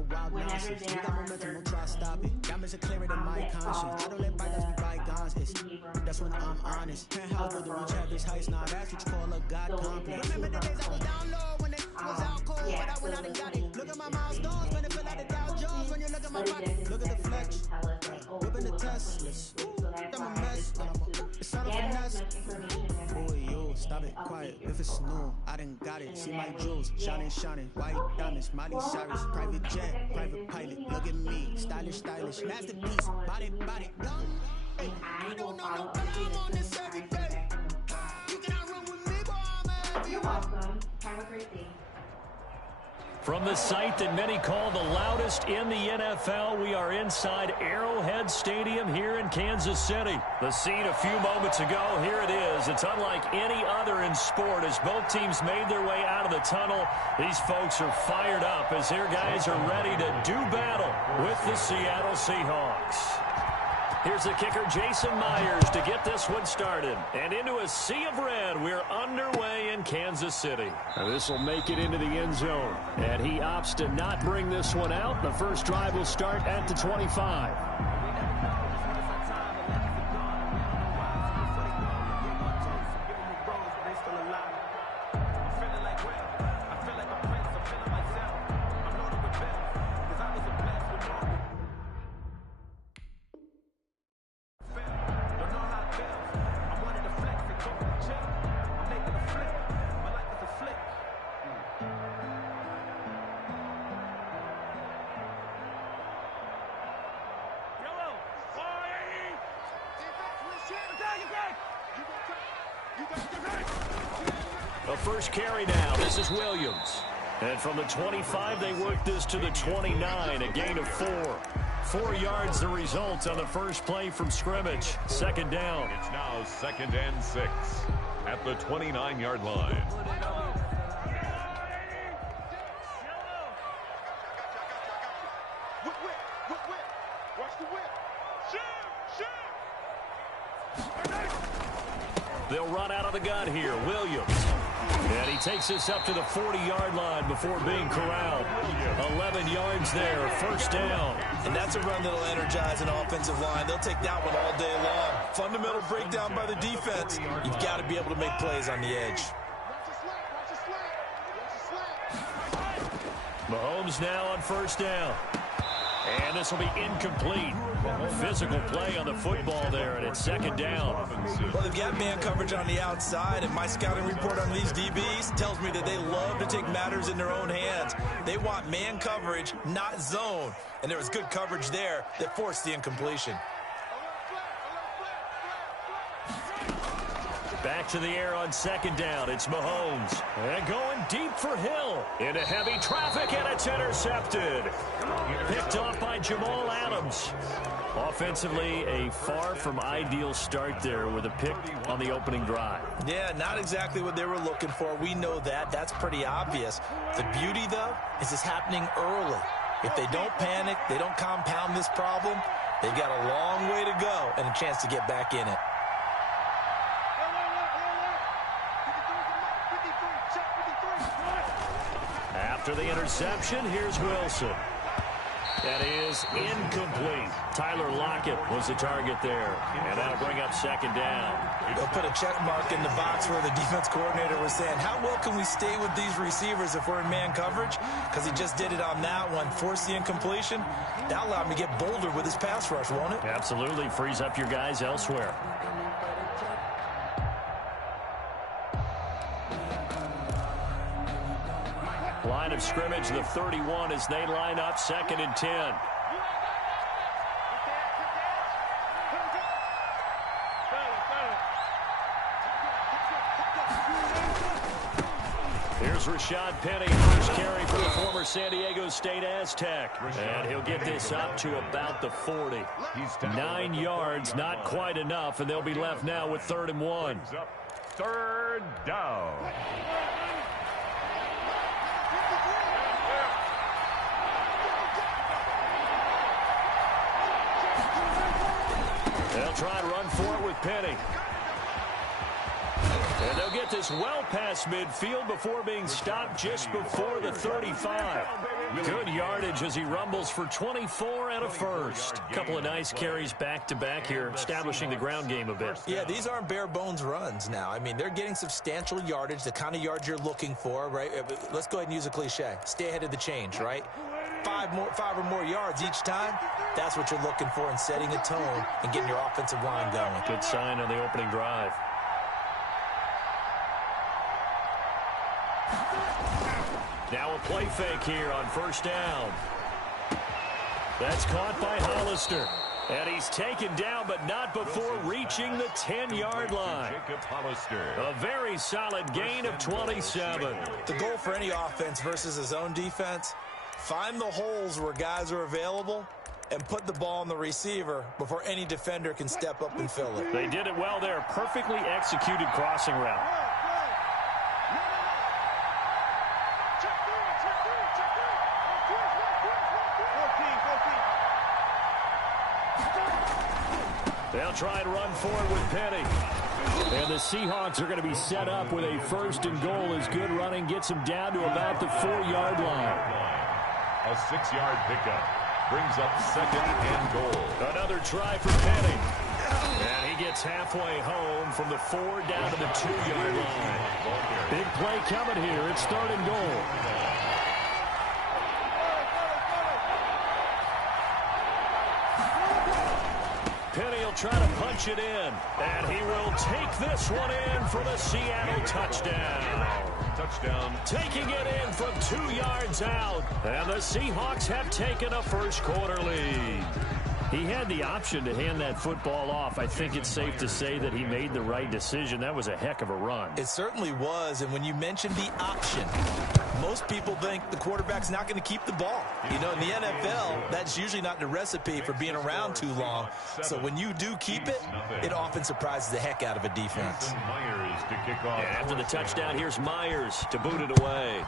your wild nonsense. You got momentum, don't try to stop it. Diamonds are clearer than my conscience. I don't let bygones be bygones. That's when I'm honest. Penthouse with the reach at this heights. Now that's what you call a God complex. Remember the days I was down low when it was out cold, but I went out and got it. Look at my milestones, when it feel like the Dow Jones. When you look at my pocket, look at the flex. Whipping the Teslas. I'm a mess. It's not a finesse. Boy, yo, stop it, quiet. If it's new, I done got it. See my jewels, shining, white diamonds, Miley Cyrus, private jet, private pilot. Look at me, stylish, masterpiece, body, young. Hey, I don't know no but I'm on this every day. You cannot run with me, boy, I'm every. You're welcome. Have a great day. From the site that many call the loudest in the NFL, we are inside Arrowhead Stadium here in Kansas City. The scene a few moments ago, here it is. It's unlike any other in sport. As both teams made their way out of the tunnel, these folks are fired up as their guys are ready to do battle with the Seattle Seahawks. Here's the kicker, Jason Myers, to get this one started. And into a sea of red, we're underway in Kansas City. This will make it into the end zone. And he opts to not bring this one out. The first drive will start at the 25. A first carry now. This is Williams. And from the 25, they work this to the 29, a gain of 4. 4 yards the result on the first play from scrimmage. Second down. It's now 2nd and 6 at the 29-yard line. They'll run out of the gun here. Williams. And he takes this up to the 40-yard line before being corralled. 11 yards there, first down. And that's a run that'll energize an offensive line. They'll take that one all day long. Fundamental breakdown by the defense. You've got to be able to make plays on the edge. Mahomes now on first down. And this will be incomplete. Physical play on the football there, and it's second down. Well, they've got man coverage on the outside, and my scouting report on these DBs tells me that they love to take matters in their own hands. They want man coverage, not zone. And there was good coverage there that forced the incompletion. Back to the air on second down. It's Mahomes. And going deep for Hill. Into heavy traffic, and it's intercepted. Picked off by Jamal Adams. Offensively, a far from ideal start there with a pick on the opening drive. Yeah, not exactly what they were looking for. We know that. That's pretty obvious. The beauty, though, is it's happening early. If they don't panic, they don't compound this problem, they've got a long way to go and a chance to get back in it. After the interception, here's Wilson. That is incomplete. Tyler Lockett was the target there. And that'll bring up second down. They'll put a check mark in the box where the defense coordinator was saying, how well can we stay with these receivers if we're in man coverage? Because he just did it on that one. Force the incompletion. That'll allow him to get bolder with his pass rush, won't it? Absolutely. Frees up your guys elsewhere. Line of scrimmage, the 31, as they line up 2nd and 10. Here's Rashad Penny, first carry for the former San Diego State Aztec. And he'll get this up to about the 40. 9 yards, not quite enough, and they'll be left now with 3rd and 1. 3rd down. They'll try and run for it with Penny. And they'll get this well past midfield before being stopped just before the 35. Good yardage as he rumbles for 24 and a first. Couple of nice carries back-to-back here, establishing the ground game a bit. Yeah, these aren't bare-bones runs now. I mean, they're getting substantial yardage, the kind of yards you're looking for, right? Let's go ahead and use a cliche. Stay ahead of the change, right? Five or more yards each time, that's what you're looking for in setting a tone and getting your offensive line going. Good sign on the opening drive. Now a play fake here on first down. That's caught by Hollister. And he's taken down, but not before reaching the 10-yard line. A very solid gain of 27. The goal for any offense versus his own defense, find the holes where guys are available and put the ball on the receiver before any defender can step up and fill it. They did it well there. Perfectly executed crossing route. They'll try and run forward with Penny. And the Seahawks are going to be set up with a first and goal as good running gets them down to about the 4-yard line. A 6-yard pickup brings up second and goal. Another try for Penny. And he gets halfway home from the 4 down to the 2-yard line. Big play coming here. It's third and goal. Penny will try to punch it in. And he will take this one in for the Seattle touchdown. Touchdown. Taking it in from 2 yards out. And the Seahawks have taken a first quarter lead. He had the option to hand that football off. I think it's safe to say that he made the right decision. That was a heck of a run. It certainly was. And when you mentioned the option, most people think the quarterback's not going to keep the ball. You know, in the NFL, that's usually not the recipe for being around too long. So when you do keep it, it often surprises the heck out of a defense. Myers to kick off. And after the touchdown, here's Myers to boot it away.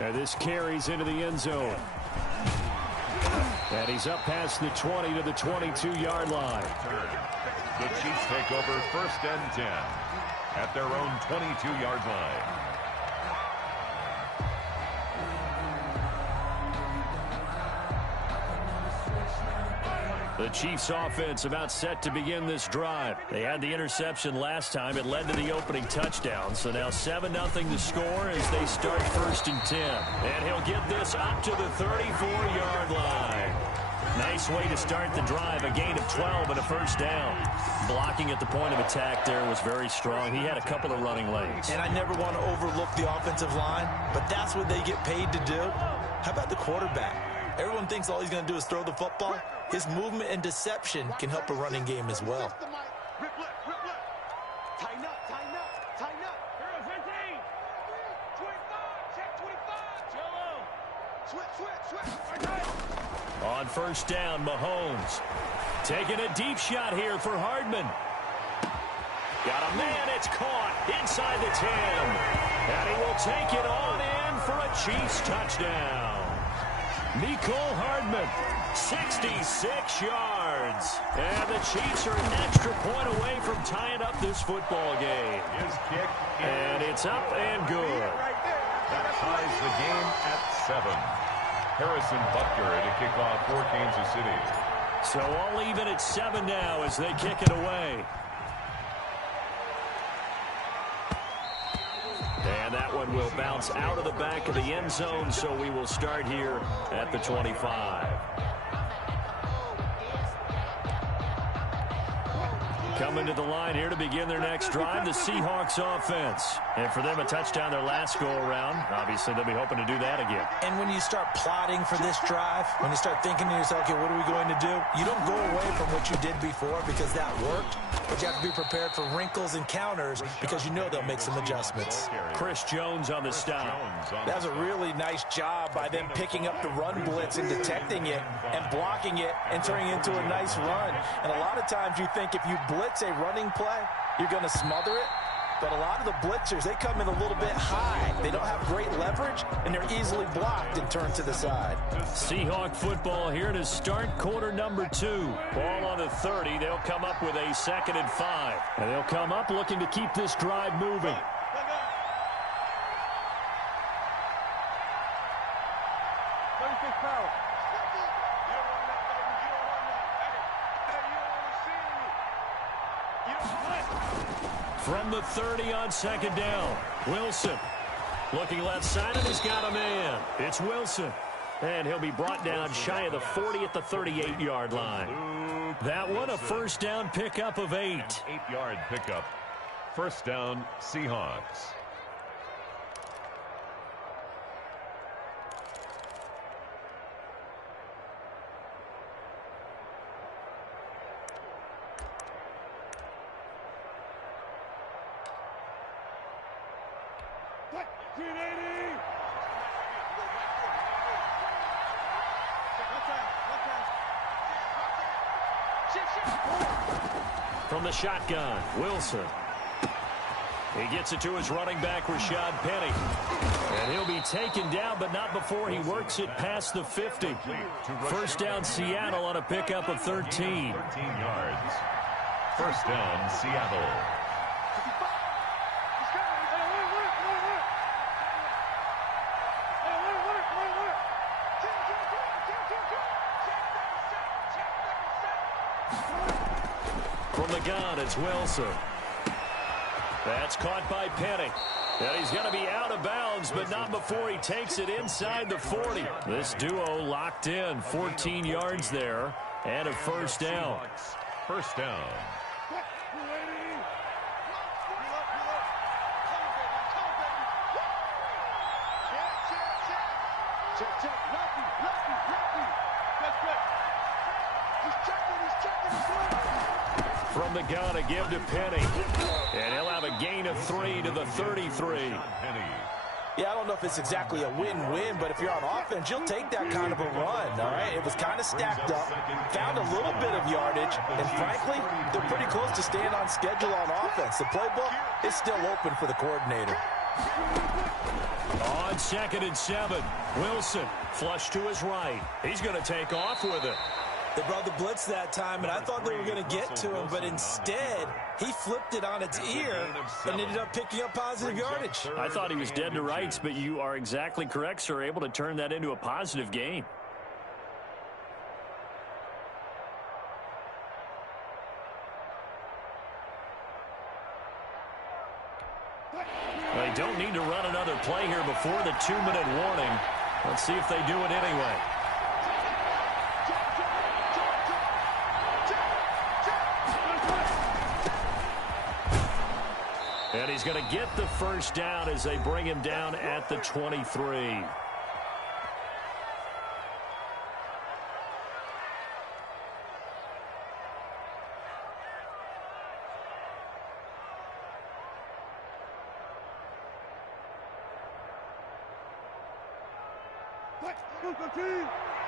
And this carries into the end zone. And he's up past the 20 to the 22-yard line. The Chiefs take over first and 10 at their own 22-yard line. The Chiefs offense about set to begin this drive. They had the interception last time. It led to the opening touchdown. So now 7-0 to score as they start first and 10. And he'll get this up to the 34-yard line. Nice way to start the drive. A gain of 12 and a first down. Blocking at the point of attack there was very strong. He had a couple of running lanes. And I never want to overlook the offensive line, but that's what they get paid to do. How about the quarterback? Everyone thinks all he's going to do is throw the football. His movement and deception can help a running game as well. On first down, Mahomes taking a deep shot here for Hardman. Got a man, it's caught inside the 10. And he will take it on in for a Chiefs touchdown. Mecole Hardman, 66 yards. And the Chiefs are an extra point away from tying up this football game. His kick. And it's up and good. That ties the game at 7. Harrison Butker to kick off for Kansas City. So all even at 7 now as they kick it away. And that one will bounce out of the back of the end zone, so we will start here at the 25. Coming to the line here to begin their next drive, the Seahawks offense. And for them, a touchdown their last go-around. Obviously, they'll be hoping to do that again. And when you start plotting for this drive, when you start thinking to yourself, okay, what are we going to do? You don't go away from what you did before because that worked, but you have to be prepared for wrinkles and counters because you know they'll make some adjustments. Chris Jones on the stop. That was a really nice job by them picking up the run blitz and detecting it and blocking it and turning it into a nice run. And a lot of times you think if you blitz a running play, you're going to smother it. but a lot of the blitzers, they come in a little bit high. They don't have great leverage, and they're easily blocked and turned to the side. Seahawk football here to start quarter number 2. Ball on the 30. They'll come up with a 2nd and 5. And they'll come up looking to keep this drive moving. From the 30 on 2nd down, Wilson looking left side, and he's got a man. It's Wilson, and he'll be brought down shy of the 40 at the 38-yard line. That one, a first down pickup of 8. 8-yard pickup. First down, Seahawks. From the shotgun, Wilson. He gets it to his running back, Rashad Penny. And he'll be taken down, but not before he works it past the 50. First down, Seattle on a pickup of 13. 13 yards. First down, Seattle. From the gun, it's Wilson. That's caught by Penny. And he's going to be out of bounds, but not before he takes it inside the 40. This duo locked in, 14 yards there, and a first down. First down. From the gun, a give to Penny. And he'll have a gain of 3 to the 33. Yeah, I don't know if it's exactly a win-win, but if you're on offense, you'll take that kind of a run, all right? It was kind of stacked up, found a little bit of yardage, and frankly, they're pretty close to staying on schedule on offense. The playbook is still open for the coordinator. On 2nd and 7, Wilson flush to his right. He's going to take off with it. They brought the blitz that time, and I thought they were going to get to him, but instead, he flipped it on its ear and ended up picking up positive yardage. I thought he was dead to rights, but you are exactly correct, sir, able to turn that into a positive gain. They don't need to run another play here before the 2-minute warning. Let's see if they do it anyway. And he's going to get the first down as they bring him down at the 23.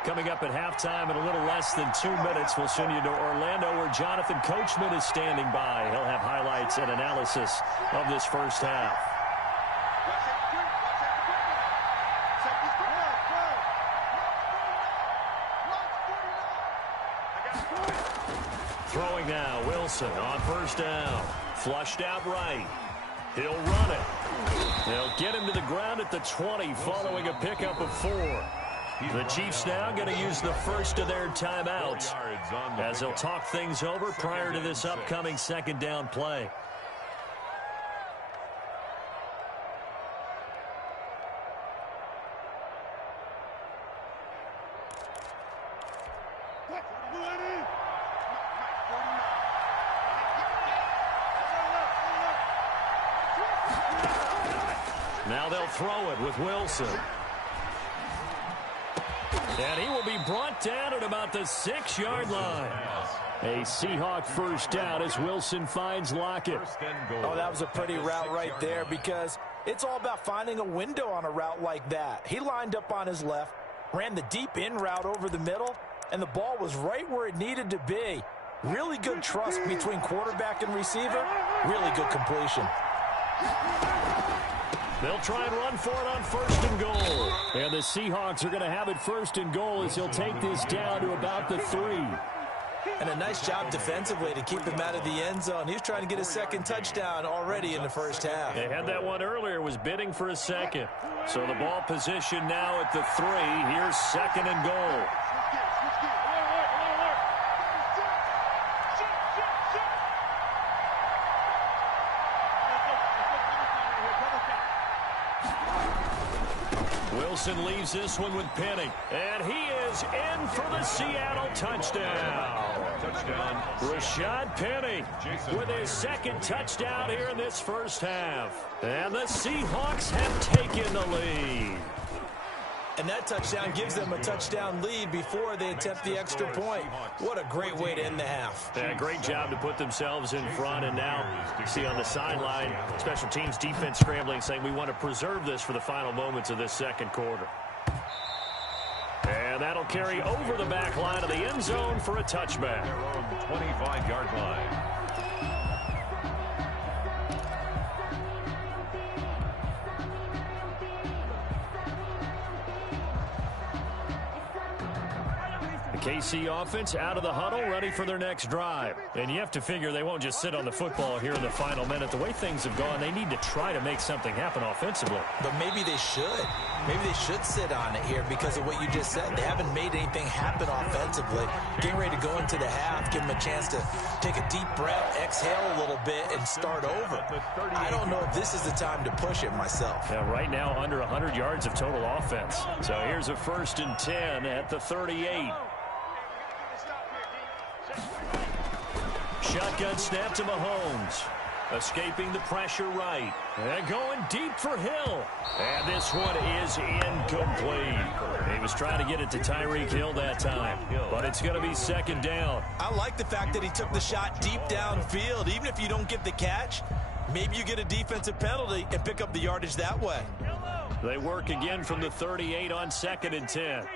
Coming up at halftime in a little less than 2 minutes, we'll send you to Orlando where Jonathan Coachman is standing by. He'll have highlights and analysis of this first half. Throwing now, Wilson on first down. Flushed out right. He'll run it. They'll get him to the ground at the 20 following a pickup of 4. The Chiefs now going to use the first of their timeouts as they'll talk things over prior to this upcoming second down play. Now they'll throw it with Wilson. And he will be brought down at about the 6-yard line. A Seahawk first down as Wilson finds Lockett. Oh, that was a pretty route right there because it's all about finding a window on a route like that. He lined up on his left, ran the deep in route over the middle, and the ball was right where it needed to be. Really good trust between quarterback and receiver. Really good completion. They'll try and run for it on 1st and goal. And the Seahawks are going to have it 1st and goal as he'll take this down to about the 3. And a nice job defensively to keep him out of the end zone. He was trying to get a second touchdown already in the first half. They had that one earlier, was bidding for a second. So the ball position now at the 3. Here's 2nd and goal. Wilson leaves this one with Penny. And he is in for the Seattle touchdown. Rashad Penny with his 2nd touchdown here in this first half. And the Seahawks have taken the lead. And that touchdown gives them a touchdown lead before they attempt the extra point. What a great way to end the half. Yeah, great job to put themselves in front. And now you see on the sideline, special teams defense scrambling, saying we want to preserve this for the final moments of this 2nd quarter. And that'll carry over the back line of the end zone for a touchback. 25-yard line. KC offense out of the huddle, ready for their next drive. And you have to figure they won't just sit on the football here in the final minute. The way things have gone, they need to try to make something happen offensively. But maybe they should. Maybe they should sit on it here because of what you just said. They haven't made anything happen offensively. Getting ready to go into the half, give them a chance to take a deep breath, exhale a little bit, and start over. I don't know if this is the time to push it myself. Yeah, right now under 100 yards of total offense. So here's a 1st and 10 at the 38. Shotgun snap to Mahomes. Escaping the pressure right. And going deep for Hill. And this one is incomplete. He was trying to get it to Tyreek Hill that time. But it's going to be 2nd down. I like the fact that he took the shot deep downfield. Even if you don't get the catch, maybe you get a defensive penalty and pick up the yardage that way. They work again from the 38 on 2nd and 10.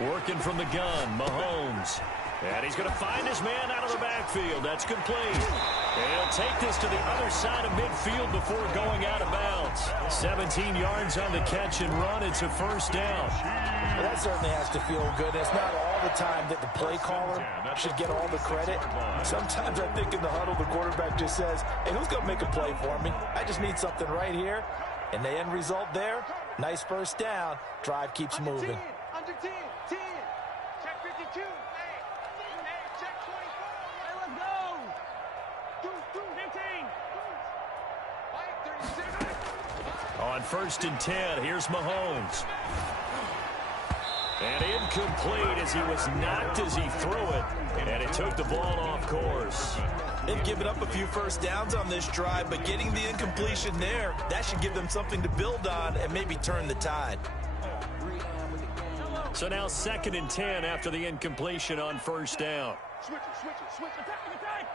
Working from the gun, Mahomes. And he's going to find his man out of the backfield. That's complete. And he'll take this to the other side of midfield before going out of bounds. 17 yards on the catch and run. It's a 1st down. Well, that certainly has to feel good. It's not all the time that the play caller should get all the credit. Sometimes I think in the huddle, the quarterback just says, hey, who's going to make a play for me? I just need something right here. And the end result there, nice 1st down. Drive keeps moving. Under 10, 10. Check 52. Hey, check 24. Hey, let's go. 15. 36. On 1st and 10, here's Mahomes. And incomplete as he was knocked as he threw it. And it took the ball off course. They've given up a few 1st downs on this drive, but getting the incompletion there, that should give them something to build on and maybe turn the tide. So now 2nd and 10 after the incompletion on 1st down. Switch it. Attack.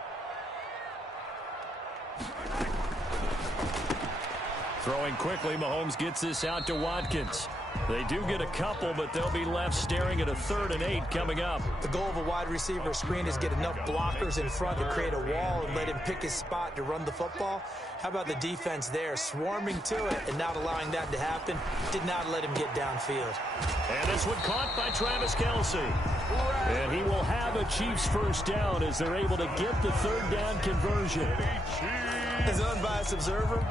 Throwing quickly, Mahomes gets this out to Watkins. They do get a couple, but they'll be left staring at a 3rd and 8 coming up. The goal of a wide receiver screen is get enough blockers in front to create a wall and let him pick his spot to run the football. How about the defense there, swarming to it and not allowing that to happen? Did not let him get downfield. And this one caught by Travis Kelce. And he will have a Chiefs 1st down as they're able to get the 3rd down conversion. As an unbiased observer,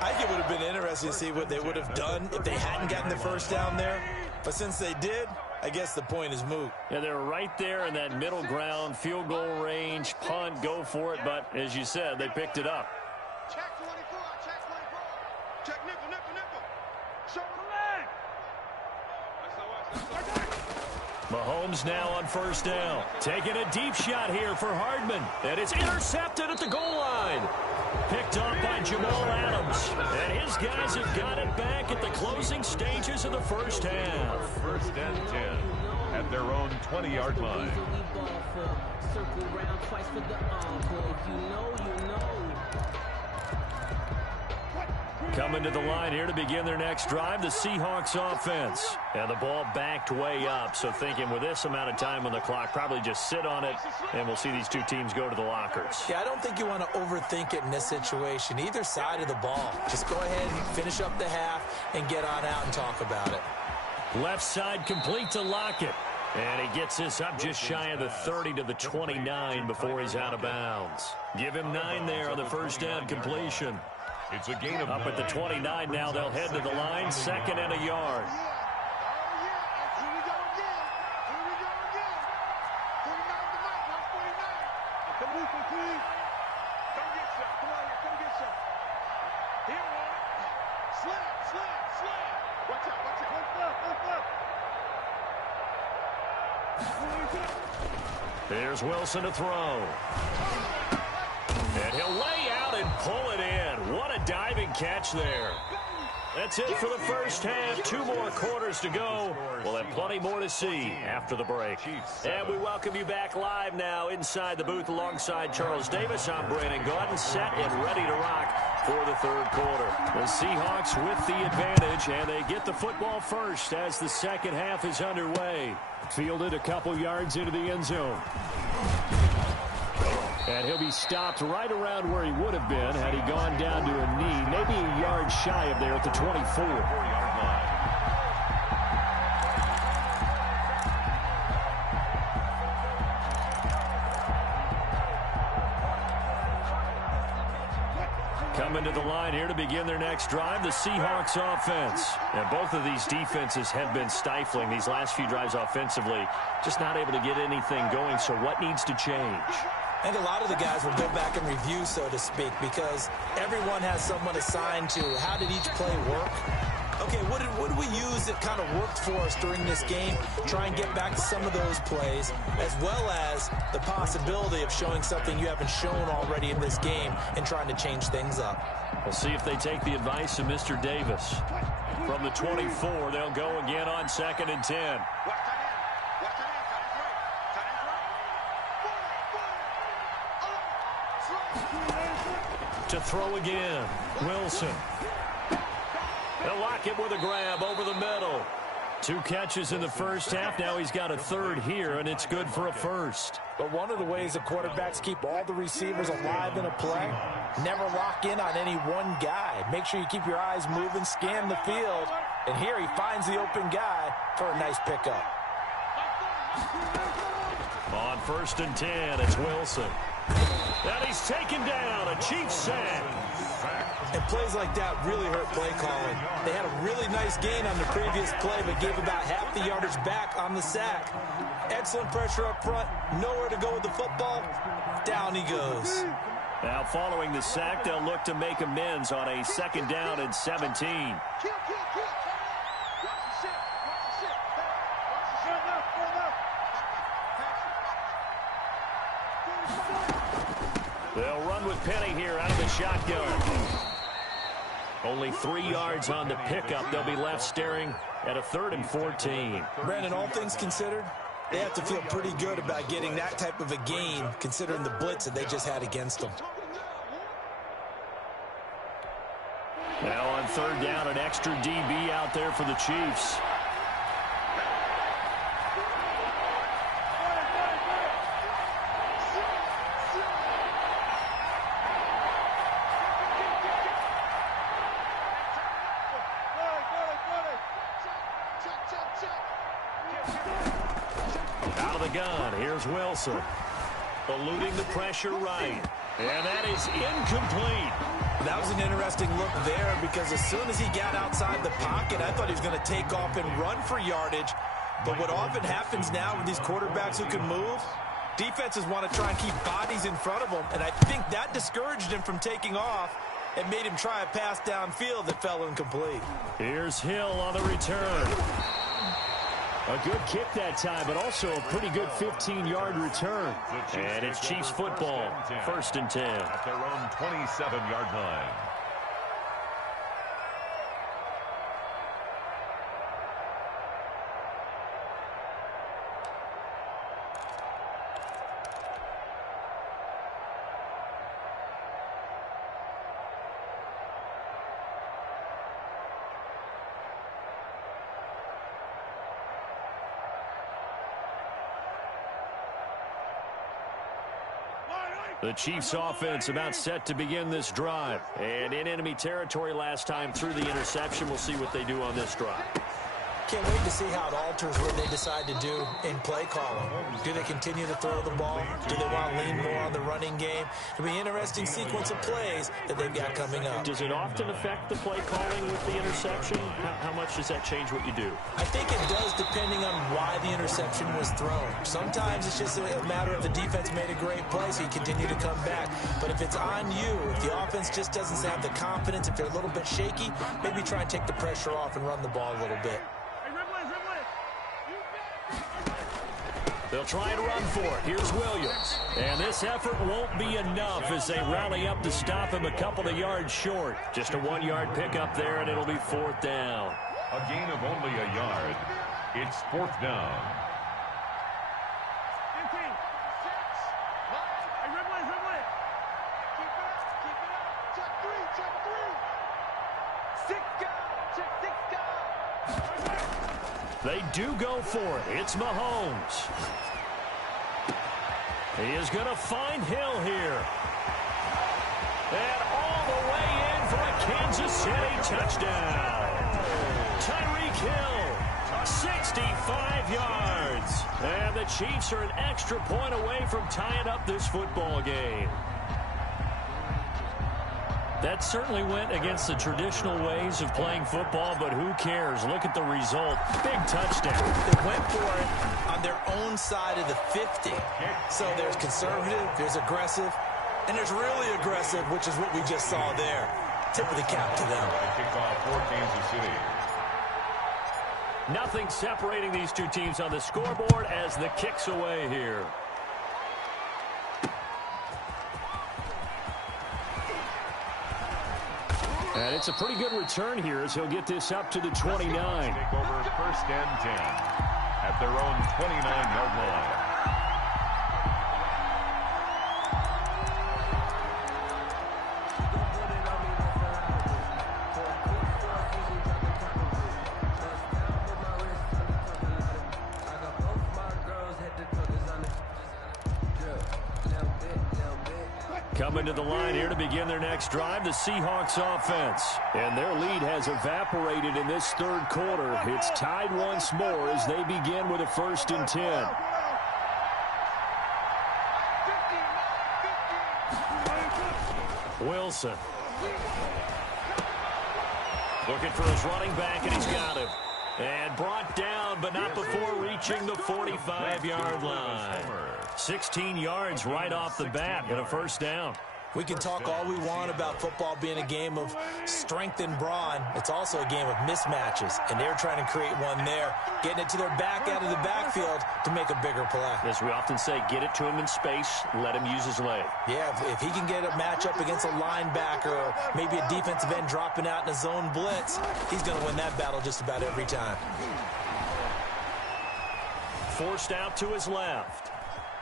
I think it would have been interesting to see what they would have done if they hadn't gotten the 1st down there. But since they did, I guess the point is moot. Yeah, they're right there in that middle ground, field goal range, punt, go for it. But as you said, they picked it up. Check 24. Check nipple. Shoulder leg. Mahomes now on 1st down. Taking a deep shot here for Hardman. And it's intercepted at the goal line. Picked off by Jamal Adams. And his guys have got it back at the closing stages of the 1st half. 1st and 10 at their own 20-yard line. Circle round twice for the encore. If you know, you know. Coming to the line here to begin their next drive, the Seahawks offense. And the ball backed way up, so thinking with this amount of time on the clock, probably just sit on it, and we'll see these two teams go to the lockers. Yeah, I don't think you want to overthink it in this situation. Either side of the ball. Just go ahead and finish up the half and get on out and talk about it. Left side complete to Lockett. And he gets this up just shy of the 30 to the 29 before he's out of bounds. Give him 9 there on the first down completion. It's a gain of up at the 29 now. They'll head to the line, 2nd and a yard. Here's Wilson to throw. And he'll lay out and pull it in. What a diving catch there. That's it for the first half. 2 more quarters to go. We'll have plenty more to see after the break. And we welcome you back live now inside the booth alongside Charles Davis. I'm Brandon Gaudin, set and ready to rock for the 3rd quarter. The Seahawks with the advantage, and they get the football first as the second half is underway. Fielded a couple yards into the end zone. And he'll be stopped right around where he would have been had he gone down to a knee, maybe a yard shy of there at the 24. Coming to the line here to begin their next drive, the Seahawks offense. And both of these defenses have been stifling these last few drives offensively, just not able to get anything going. So what needs to change? I think a lot of the guys will go back and review, so to speak, because everyone has someone assigned to how did each play work. Okay, what did we use that kind of worked for us during this game? Try and get back to some of those plays, as well as the possibility of showing something you haven't shown already in this game and trying to change things up. We'll see if they take the advice of Mr. Davis. From the 24, they'll go again on 2nd and 10. To throw again, Wilson. They'll lock it with a grab over the middle. 2 catches in the first half. Now he's got a 3rd here, and it's good for a first. But one of the ways the quarterbacks keep all the receivers alive in a play, never lock in on any one guy. Make sure you keep your eyes moving, scan the field. And here he finds the open guy for a nice pickup. On 1st and 10, it's Wilson. And he's taken down, a Chiefs sack. And plays like that really hurt play calling. They had a really nice gain on the previous play, but gave about half the yardage back on the sack. Excellent pressure up front, nowhere to go with the football. Down he goes. Now following the sack, they'll look to make amends on a 2nd down and 17. They'll run with Penny here out of the shotgun. Only 3 yards on the pickup. They'll be left staring at a 3rd and 14. Brandon, all things considered, they have to feel pretty good about getting that type of a gain, considering the blitz that they just had against them. Now on 3rd down, an extra DB out there for the Chiefs. Out of the gun, here's Wilson. Eluding the pressure right. And that is incomplete. That was an interesting look there because as soon as he got outside the pocket, I thought he was going to take off and run for yardage. But what often happens now with these quarterbacks who can move, defenses want to try and keep bodies in front of them. And I think that discouraged him from taking off and made him try a pass downfield that fell incomplete. Here's Hill on the return. A good kick that time, but also a pretty good 15-yard return. And it's Chiefs football, 1st and 10. At their own 27-yard line. The Chiefs offense about set to begin this drive. And in enemy territory last time through the interception. We'll see what they do on this drive. Can't wait to see how it alters what they decide to do in play calling. Do they continue to throw the ball? Do they want to lean more on the running game? It'll be an interesting sequence of plays that they've got coming up. Does it often affect the play calling with the interception? How much does that change what you do? I think it does depending on why the interception was thrown. Sometimes it's just a matter of the defense made a great play, so you continue to come back. But if it's on you, if the offense just doesn't have the confidence, if they're a little bit shaky, maybe try and take the pressure off and run the ball a little bit. They'll try to run for it. Here's Williams. And this effort won't be enough as they rally up to stop him a couple of yards short. Just a 1-yard pickup there, and it'll be 4th down. A gain of only a yard. It's 4th down. They do go for it. It's Mahomes. He is going to find Hill here. And all the way in for a Kansas City touchdown. Tyreek Hill, 65 yards. And the Chiefs are an extra point away from tying up this football game. That certainly went against the traditional ways of playing football, but who cares? Look at the result. Big touchdown. They went for it on their own side of the 50. So there's conservative, there's aggressive, and there's really aggressive, which is what we just saw there. Tip of the cap to them. Kickoff for Kansas City. Nothing separating these two teams on the scoreboard as the kick's away here. And it's a pretty good return here as he'll get this up to the 29. Take over 1st and 10 at their own 29-yard line. Coming to the line here to begin their next drive, the Seahawks offense. And their lead has evaporated in this 3rd quarter. It's tied once more as they begin with a 1st and 10. Wilson. Looking for his running back, and he's got him. And brought down, but not before reaching the 45-yard line. 16 yards right off the bat and a 1st down. We can talk all we want about football being a game of strength and brawn. It's also a game of mismatches, and they're trying to create one there, getting it to their back out of the backfield to make a bigger play. As we often say, get it to him in space, let him use his leg. Yeah, if he can get a matchup against a linebacker or maybe a defensive end dropping out in a zone blitz, he's going to win that battle just about every time. Forced out to his left.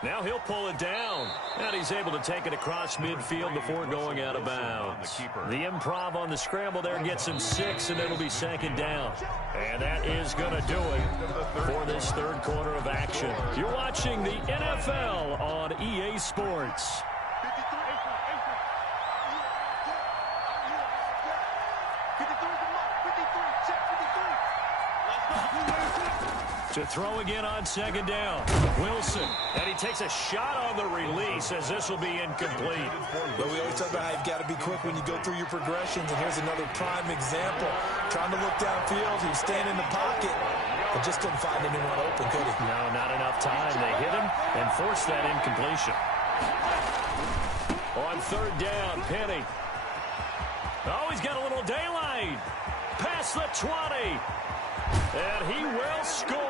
Now he'll pull it down. And he's able to take it across midfield before going out of bounds. The improv on the scramble there gets him 6, and it'll be 2nd down. And that is going to do it for this 3rd quarter of action. You're watching the NFL on EA Sports. To throw again on 2nd down. Wilson. And he takes a shot on the release as this will be incomplete. But we always talk about how you've got to be quick when you go through your progressions. And here's another prime example. Trying to look downfield. He was staying in the pocket. But just couldn't find anyone open, could he? No, not enough time. They hit him and forced that incompletion. On 3rd down, Penny. Oh, he's got a little daylight. Past the 20. And he will score.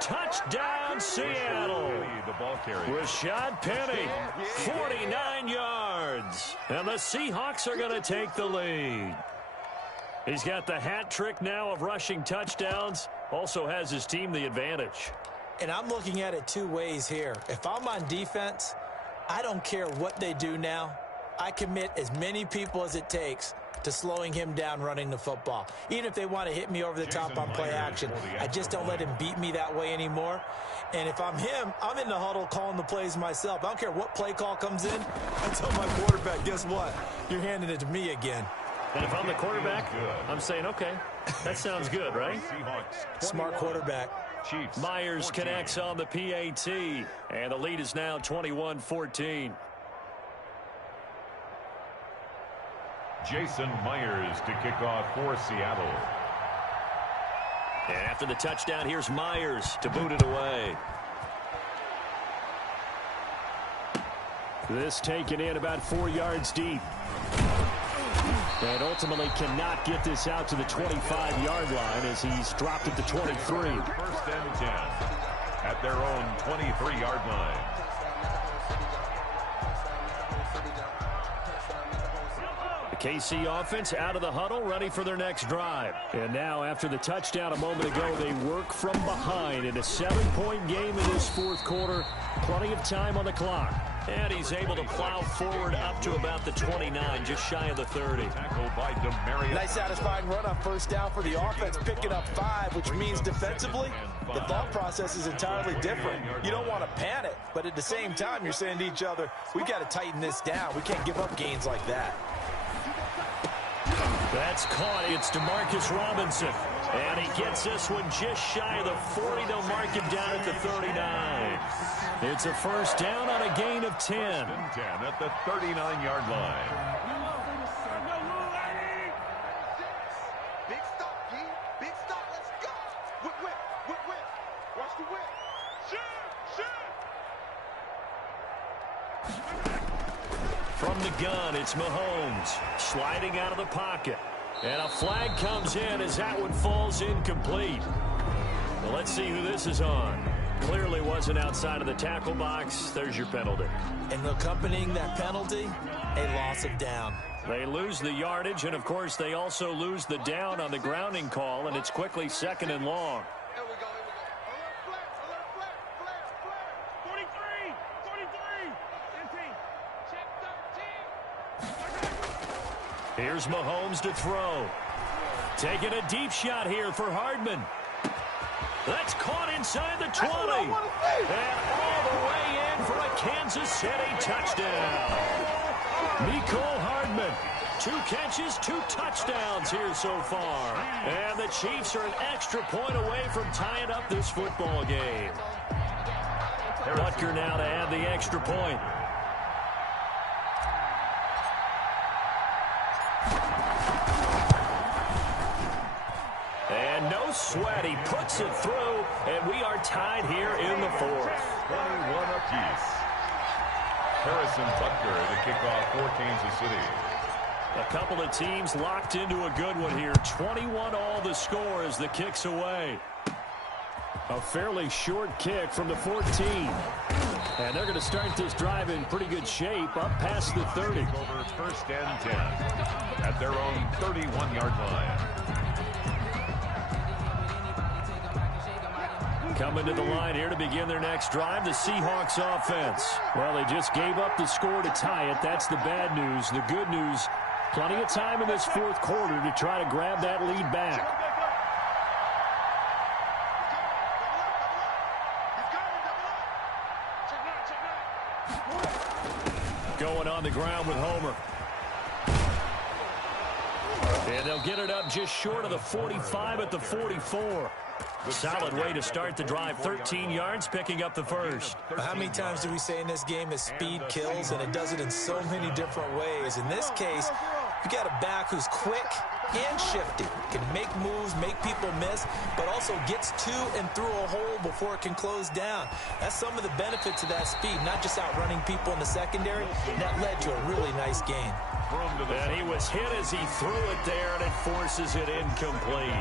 Touchdown, Seattle. Rashad Penny, 49 yards. And the Seahawks are going to take the lead. He's got the hat trick now of rushing touchdowns. Also has his team the advantage. And I'm looking at it 2 ways here. If I'm on defense, I don't care what they do now. I commit as many people as it takes to slowing him down running the football. Even if they want to hit me over the top on play action, I just don't let him beat me that way anymore. And if I'm him, I'm in the huddle calling the plays myself. I don't care what play call comes in. I tell my quarterback, guess what? You're handing it to me again. And if I'm the quarterback, I'm saying, okay, that sounds good, right? Smart quarterback. Myers connects on the PAT, and the lead is now 21-14. Jason Myers to kick off for Seattle. And after the touchdown, here's Myers to boot it away. This taken in about 4 yards deep. And ultimately cannot get this out to the 25-yard line as he's dropped at the 23. First and 10 at their own 23-yard line. The KC offense out of the huddle, ready for their next drive. And now, after the touchdown a moment ago, they work from behind in a 7-point game in this fourth quarter. Plenty of time on the clock. And he's able to plow forward up to about the 29, just shy of the 30. Nice satisfying run on first down for the offense, picking up 5, which means defensively, the thought process is entirely different. You don't want to panic, but at the same time, you're saying to each other, we got to tighten this down. We can't give up gains like that. That's caught. It's DeMarcus Robinson. And he gets this one just shy of the 40. They'll mark him down at the 39. It's a first down on a gain of 10. 10 at the 39-yard line. Big stop, G. Big stop. Let's go. Whip, whip, whip, whip. Watch the whip. Shoot, shoot. From the gun, it's Mahomes sliding out of the pocket. And a flag comes in as that one falls incomplete. Well, let's see who this is on. Clearly wasn't outside of the tackle box. There's your penalty. And accompanying that penalty, a loss of down. They lose the yardage, and, of course, they also lose the down on the grounding call, and it's quickly 2nd and long. Here we go, here we go. Alert, flare, flare, flare. 43, 18. Check 13. Here's Mahomes to throw. Taking a deep shot here for Hardman. That's caught inside the 20. And all the way in for a Kansas City touchdown. Mecole Hardman. 2 catches, 2 touchdowns here so far. And the Chiefs are an extra point away from tying up this football game. Butker now to add the extra point. And no sweat, he puts it through, and we are tied here in the 4th. 21 apiece. Harrison Butker to kick off for Kansas City. A couple of teams locked into a good one here. 21 all the score as the kick's away. A fairly short kick from the 14. And they're going to start this drive in pretty good shape, up past the 30. Over first and 10 at their own 31-yard line. Coming to the line here to begin their next drive, the Seahawks offense. Well, they just gave up the score to tie it. That's the bad news. The good news, plenty of time in this fourth quarter to try to grab that lead back. Going on the ground with Homer. And they'll get it up just short of the 45 at the 44. Solid way to start the drive. 13 yards, picking up the first. How many times do we say in this game is speed kills, and it does it in so many different ways. In this case, you got a back who's quick and shifty, can make moves, make people miss, but also gets to and through a hole before it can close down. That's some of the benefits of that speed, not just outrunning people in the secondary. That led to a really nice gain. And he was hit as he threw it there, and it forces it incomplete.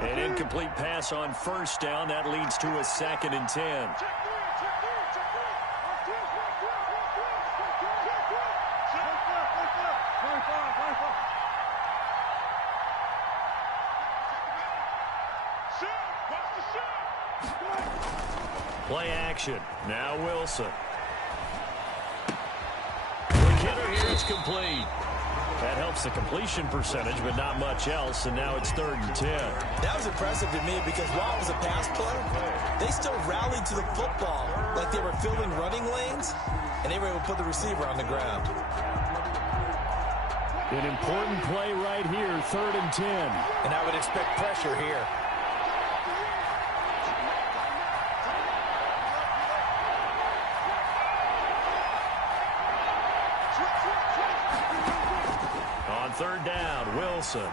An incomplete pass on first down. That leads to a 2nd and 10. Play action. Now Wilson. The hitter here, it's complete. That helps the completion percentage, but not much else, and now it's 3rd and 10. That was impressive to me because while it was a pass play, they still rallied to the football like they were filling running lanes, and they were able to put the receiver on the ground. An important play right here, 3rd and 10. And I would expect pressure here. On 3rd down, Wilson.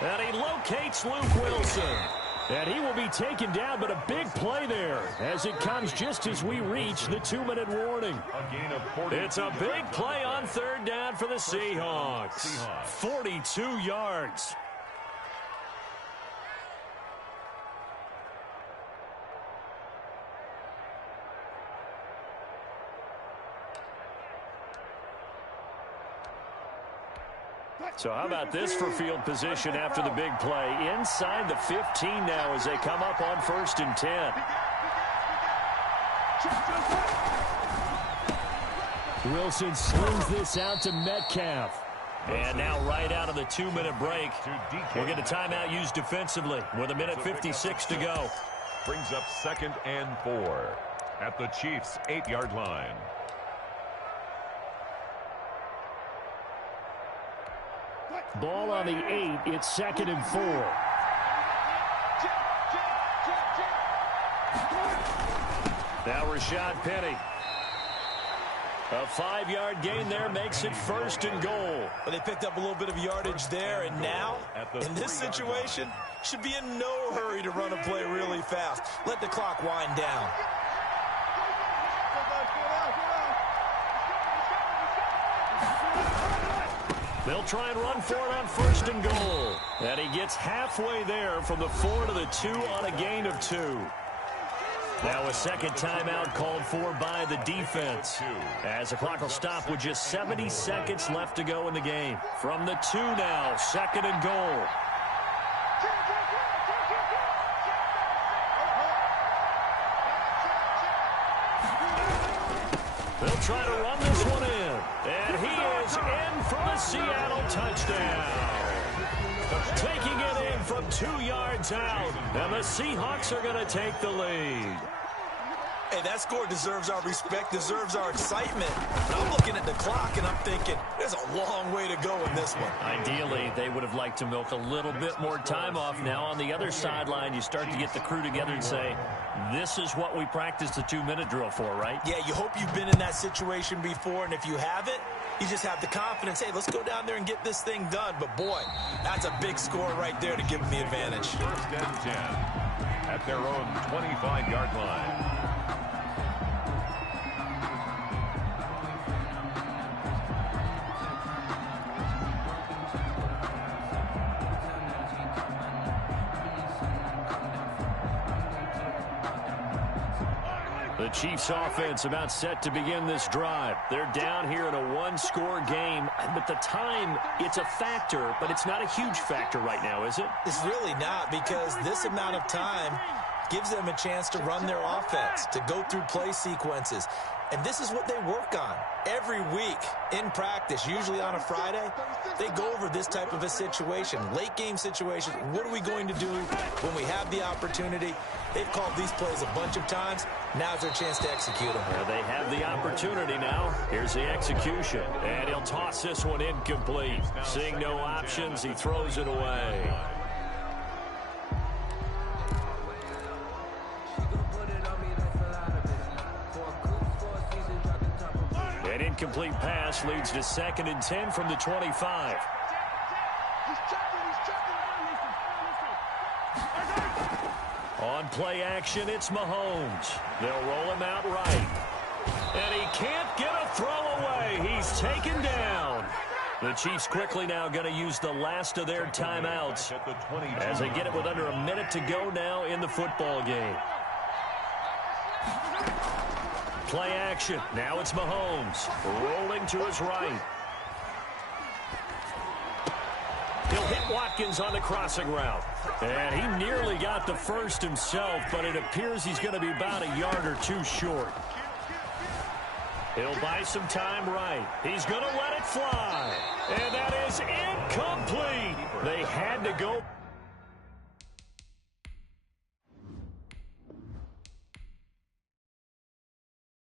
And he locates Luke Wilson. And he will be taken down, but a big play there as it comes just as we reach the 2-minute warning. It's a big play on 3rd down for the Seahawks. 42 yards. So how about this for field position after the big play? Inside the 15 now as they come up on 1st and 10. Wilson slings this out to Metcalf. And now right out of the 2-minute break, we'll get a timeout used defensively with 1:56 to go. Brings up 2nd and 4 at the Chiefs' 8-yard line. Ball on the 8. It's 2nd and 4. Now Rashad Penny. A 5-yard gain there makes it 1st and goal. But they picked up a little bit of yardage there, and now, in this situation, should be in no hurry to run a play really fast. Let the clock wind down. They'll try and run for it on 1st and goal. And he gets halfway there from the 4 to the 2 on a gain of 2. Now a second timeout called for by the defense. As the clock will stop with just 70 seconds left to go in the game. From the 2 now, 2nd and goal. They'll try to run this one in. And he is in for the Seattle touchdown. Taking it in from 2 yards out. And the Seahawks are going to take the lead. Hey, that score deserves our respect, deserves our excitement. But I'm looking at the clock, and I'm thinking, there's a long way to go in this one. Ideally, they would have liked to milk a little bit more time off. Now, on the other sideline, you start to get the crew together and say, this is what we practiced the 2-minute drill for, right? Yeah, you hope you've been in that situation before, and if you haven't, you just have the confidence, hey, let's go down there and get this thing done. But, boy, that's a big score right there to give them the advantage. 1st and 10 at their own 25-yard line. The Chiefs offense about set to begin this drive. They're down here in a 1-score game, but the time, it's a factor, but it's not a huge factor right now, is it? It's really not, because this amount of time gives them a chance to run their offense, to go through play sequences. And this is what they work on every week in practice, usually on a Friday. They go over this type of a situation, late game situation. What are we going to do when we have the opportunity? They've called these plays a bunch of times. Now's their chance to execute them. Well, they have the opportunity now. Here's the execution. And he'll toss this one incomplete. Seeing no options, he throws it away. An incomplete pass leads to 2nd and 10 from the 25. On play action, it's Mahomes. They'll roll him out right. And he can't get a throw away. He's taken down. The Chiefs quickly now going to use the last of their timeouts as they get it with under a minute to go now in the football game. Play action. Now it's Mahomes rolling to his right. He'll hit Watkins on the crossing route. And he nearly got the first himself, but it appears he's going to be about a yard or two short. He'll buy some time right. He's going to let it fly. And that is incomplete. They had to go.